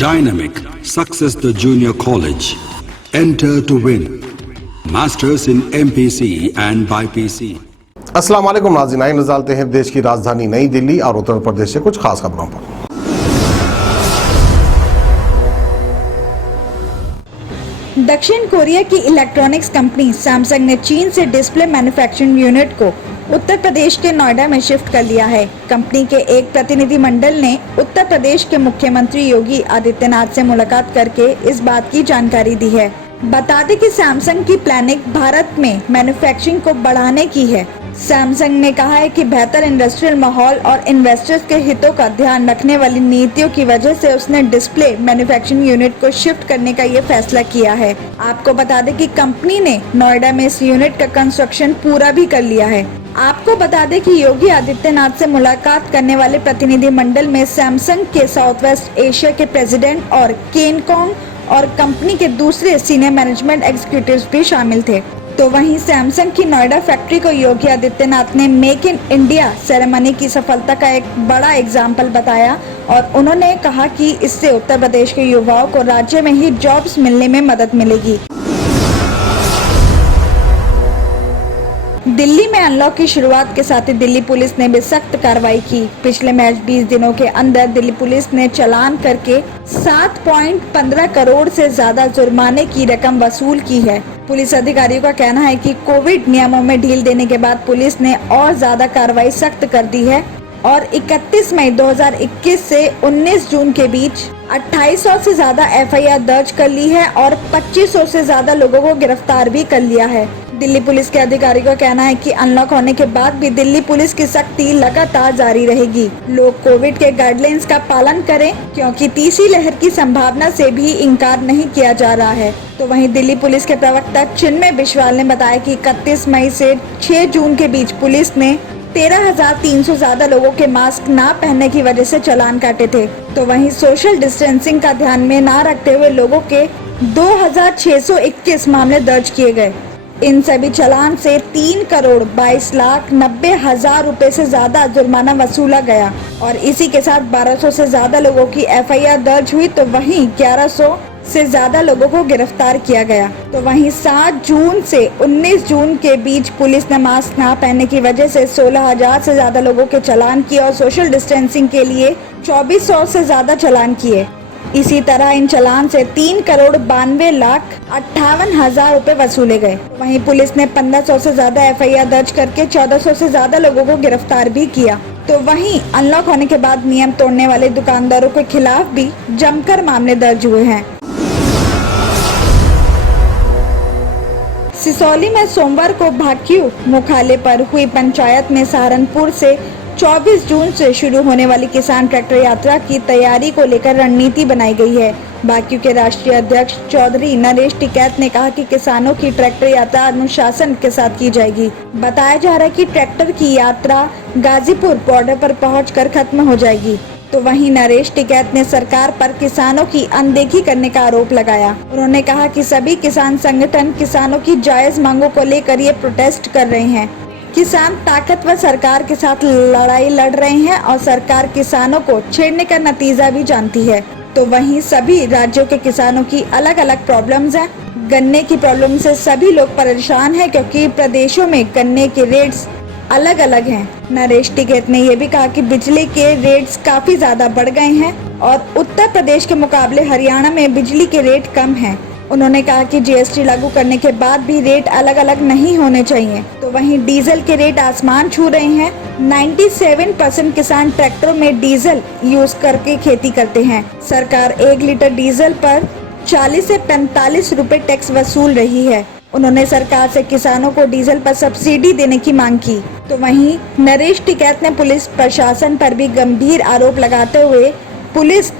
Dynamic Success the Junior College. Enter to win. Masters in MPC and BPC. अस्सलाम वालेकुम नाज़रीन, आइए नज़र डालते हैं देश की राजधानी नई दिल्ली और उत्तर प्रदेश से कुछ खास खबरों पर। दक्षिण कोरिया की इलेक्ट्रॉनिक्स कंपनी सैमसंग ने चीन से डिस्प्ले मैन्युफैक्चरिंग यूनिट को उत्तर प्रदेश के नोएडा में शिफ्ट कर लिया है। कंपनी के एक प्रतिनिधिमंडल ने उत्तर प्रदेश के मुख्यमंत्री योगी आदित्यनाथ से मुलाकात करके इस बात की जानकारी दी है। बता दें कि सैमसंग की प्लानिंग भारत में मैन्युफैक्चरिंग को बढ़ाने की है। सैमसंग ने कहा है कि बेहतर इंडस्ट्रियल माहौल और इन्वेस्टर्स के हितों का ध्यान रखने वाली नीतियों की वजह से उसने डिस्प्ले मैन्युफैक्चरिंग यूनिट को शिफ्ट करने का ये फैसला किया है। आपको बता दें कि कंपनी ने नोएडा में इस यूनिट का कंस्ट्रक्शन पूरा भी कर लिया है। आपको बता दें कि योगी आदित्यनाथ से मुलाकात करने वाले प्रतिनिधिमंडल में सैमसंग के साउथ वेस्ट एशिया के प्रेसिडेंट और केनकॉन्ग और कंपनी के दूसरे सीनियर मैनेजमेंट एग्जीक्यूटिव्स भी शामिल थे। तो वहीं सैमसंग की नोएडा फैक्ट्री को योगी आदित्यनाथ ने मेक इन इंडिया सेरेमनी की सफलता का एक बड़ा एग्जाम्पल बताया और उन्होंने कहा कि इससे उत्तर प्रदेश के युवाओं को राज्य में ही जॉब्स मिलने में मदद मिलेगी। दिल्ली में अनलॉक की शुरुआत के साथ ही दिल्ली पुलिस ने भी सख्त कार्रवाई की। पिछले मैच 20 दिनों के अंदर दिल्ली पुलिस ने चालान करके 7.15 करोड़ से ज्यादा जुर्माने की रकम वसूल की है। पुलिस अधिकारियों का कहना है कि कोविड नियमों में ढील देने के बाद पुलिस ने और ज्यादा कार्रवाई सख्त कर दी है और 31 मई 2021 से 19 जून के बीच 2800 से ज्यादा FIR दर्ज कर ली है और 2500 से ज्यादा लोगों को गिरफ्तार भी कर लिया है। दिल्ली पुलिस के अधिकारी का कहना है कि अनलॉक होने के बाद भी दिल्ली पुलिस की सख्ती लगातार जारी रहेगी। लोग कोविड के गाइडलाइंस का पालन करें क्योंकि तीसरी लहर की संभावना से भी इनकार नहीं किया जा रहा है। तो वहीं दिल्ली पुलिस के प्रवक्ता चिन्मय बिश्वाल ने बताया कि 31 मई से 6 जून के बीच पुलिस ने 13,300 ज्यादा लोगों के मास्क ना पहनने की वजह से चालान काटे थे। तो वहीं सोशल डिस्टेंसिंग का ध्यान में ना रखते हुए लोगों के 2,621 मामले दर्ज किए गए। इन सभी चालान से 3,22,90,000 रुपए से ज्यादा जुर्माना वसूला गया और इसी के साथ 1200 से ज्यादा लोगों की FIR दर्ज हुई। तो वहीं 1100 से ज्यादा लोगों को गिरफ्तार किया गया। तो वहीं 7 जून से 19 जून के बीच पुलिस ने मास्क ना पहनने की वजह से 16,000 से ज्यादा लोगों के चालान किए और सोशल डिस्टेंसिंग के लिए 2400 से ज्यादा चालान किए। इसी तरह इन चालान से 3,92,58,000 रुपए वसूले गए। वहीं पुलिस ने 1500 से ज्यादा FIR दर्ज करके 1400 से ज्यादा लोगों को गिरफ्तार भी किया। तो वहीं अनलॉक होने के बाद नियम तोड़ने वाले दुकानदारों के खिलाफ भी जमकर मामले दर्ज हुए हैं। सिसौली में सोमवार को भाकियू मुख्यालय पर हुई पंचायत में सहारनपुर से 24 जून से शुरू होने वाली किसान ट्रैक्टर यात्रा की तैयारी को लेकर रणनीति बनाई गई है। भाकियू के राष्ट्रीय अध्यक्ष चौधरी नरेश टिकैत ने कहा कि किसानों की ट्रैक्टर यात्रा अनुशासन के साथ की जाएगी। बताया जा रहा है कि ट्रैक्टर की यात्रा गाजीपुर बॉर्डर पर पहुंचकर खत्म हो जाएगी। तो वहीं नरेश टिकैत ने सरकार पर किसानों की अनदेखी करने का आरोप लगाया। उन्होंने कहा कि सभी किसान संगठन किसानों की जायज मांगों को लेकर ये प्रोटेस्ट कर रहे हैं। किसान ताकतवर सरकार के साथ लड़ाई लड़ रहे हैं और सरकार किसानों को छेड़ने का नतीजा भी जानती है। तो वहीं सभी राज्यों के किसानों की अलग अलग प्रॉब्लम्स हैं। गन्ने की प्रॉब्लम से सभी लोग परेशान हैं क्योंकि प्रदेशों में गन्ने के रेट्स अलग अलग हैं। नरेश टिकैत ने यह भी कहा कि बिजली के रेट्स काफी ज्यादा बढ़ गए हैं और उत्तर प्रदेश के मुकाबले हरियाणा में बिजली के रेट कम हैं। उन्होंने कहा कि GST लागू करने के बाद भी रेट अलग अलग नहीं होने चाहिए। तो वहीं डीजल के रेट आसमान छू रहे हैं। 97% किसान ट्रैक्टरों में डीजल यूज करके खेती करते हैं। सरकार 1 लीटर डीजल पर 40 से 45 रुपए टैक्स वसूल रही है। उन्होंने सरकार से किसानों को डीजल पर सब्सिडी देने की मांग की। तो वहीं नरेश टिकैत ने पुलिस प्रशासन पर भी गंभीर आरोप लगाते हुए पुलिस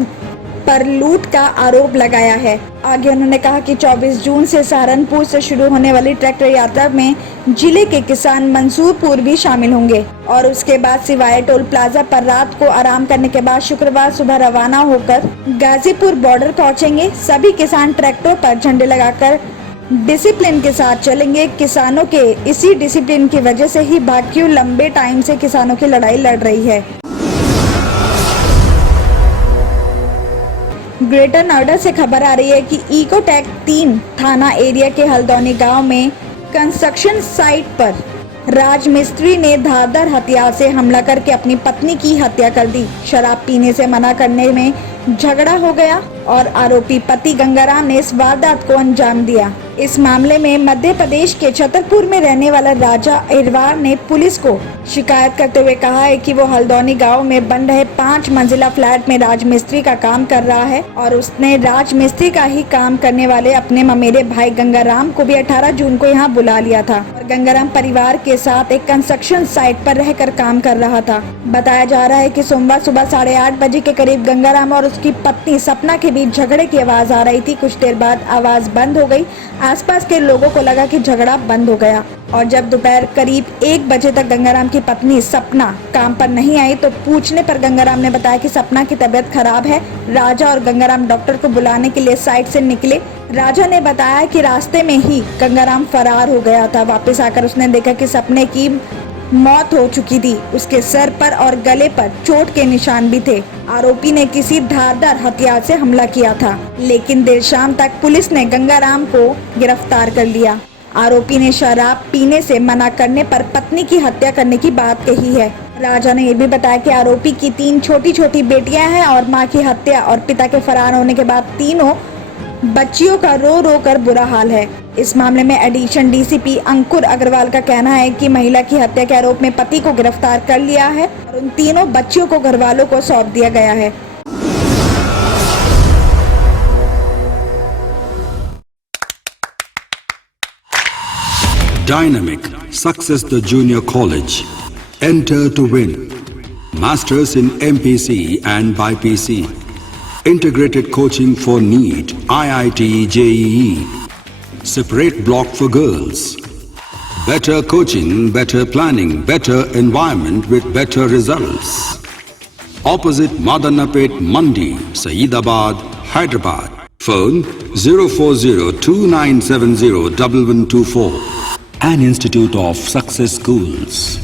पर लूट का आरोप लगाया है। आगे उन्होंने कहा कि 24 जून से सहारनपुर से शुरू होने वाली ट्रैक्टर यात्रा में जिले के किसान मंसूरपुर भी शामिल होंगे और उसके बाद सिवाय टोल प्लाजा पर रात को आराम करने के बाद शुक्रवार सुबह रवाना होकर गाजीपुर बॉर्डर पहुंचेंगे। सभी किसान ट्रैक्टरों पर झंडे लगाकर डिसिप्लिन के साथ चलेंगे। किसानों के इसी डिसिप्लिन की वजह से ही भाकियू लंबे टाइम से किसानों की लड़ाई लड़ रही है। ग्रेटर नोएडा से खबर आ रही है कि इकोटेक 3 थाना एरिया के हल्द्वानी गांव में कंस्ट्रक्शन साइट पर राजमिस्त्री ने धारदार हथियार से हमला करके अपनी पत्नी की हत्या कर दी। शराब पीने से मना करने में झगड़ा हो गया और आरोपी पति गंगाराम ने इस वारदात को अंजाम दिया। इस मामले में मध्य प्रदेश के छतरपुर में रहने वाला राजा अहिरवार ने पुलिस को शिकायत करते हुए कहा है कि वो हल्द्वानी गांव में बन रहे 5 मंजिला फ्लैट में राजमिस्त्री का काम कर रहा है और उसने राजमिस्त्री का ही काम करने वाले अपने ममेरे भाई गंगाराम को भी 18 जून को यहाँ बुला लिया था और गंगाराम परिवार के साथ एक कंस्ट्रक्शन साइट पर रहकर काम कर रहा था। बताया जा रहा है कि सोमवार सुबह 8:30 बजे के करीब गंगाराम और उसकी पत्नी सपना के बीच झगड़े की आवाज आ रही थी। कुछ देर बाद आवाज बंद हो गई। आसपास के लोगों को लगा कि झगड़ा बंद हो गया और जब दोपहर करीब 1 बजे तक गंगाराम की पत्नी सपना काम पर नहीं आई तो पूछने पर गंगाराम ने बताया कि सपना की तबीयत खराब है। राजा और गंगाराम डॉक्टर को बुलाने के लिए साइट से निकले। राजा ने बताया कि रास्ते में ही गंगाराम फरार हो गया था। वापस आकर उसने देखा कि सपने की मौत हो चुकी थी। उसके सर पर और गले पर चोट के निशान भी थे। आरोपी ने किसी धारदार हथियार से हमला किया था, लेकिन देर शाम तक पुलिस ने गंगाराम को गिरफ्तार कर लिया। आरोपी ने शराब पीने से मना करने पर पत्नी की हत्या करने की बात कही है। राजा ने यह भी बताया कि आरोपी की 3 छोटी छोटी बेटियां हैं और मां की हत्या और पिता के फरार होने के बाद तीनों बच्चियों का रो रो कर बुरा हाल है। इस मामले में एडिशनल डीसीपी अंकुर अग्रवाल का कहना है कि महिला की हत्या के आरोप में पति को गिरफ्तार कर लिया है और उन तीनों बच्चियों को घर वालों को सौंप दिया गया है। Dynamic Success the Junior College. Enter to win. Masters in MPC and BPC. Integrated coaching for NEET, IIT, JEE. Separate block for girls. Better coaching, better planning, better environment with better results. Opposite Madanapet Mandi, Saeedabad, Hyderabad. Phone 04029701124. An Institute of Success Schools.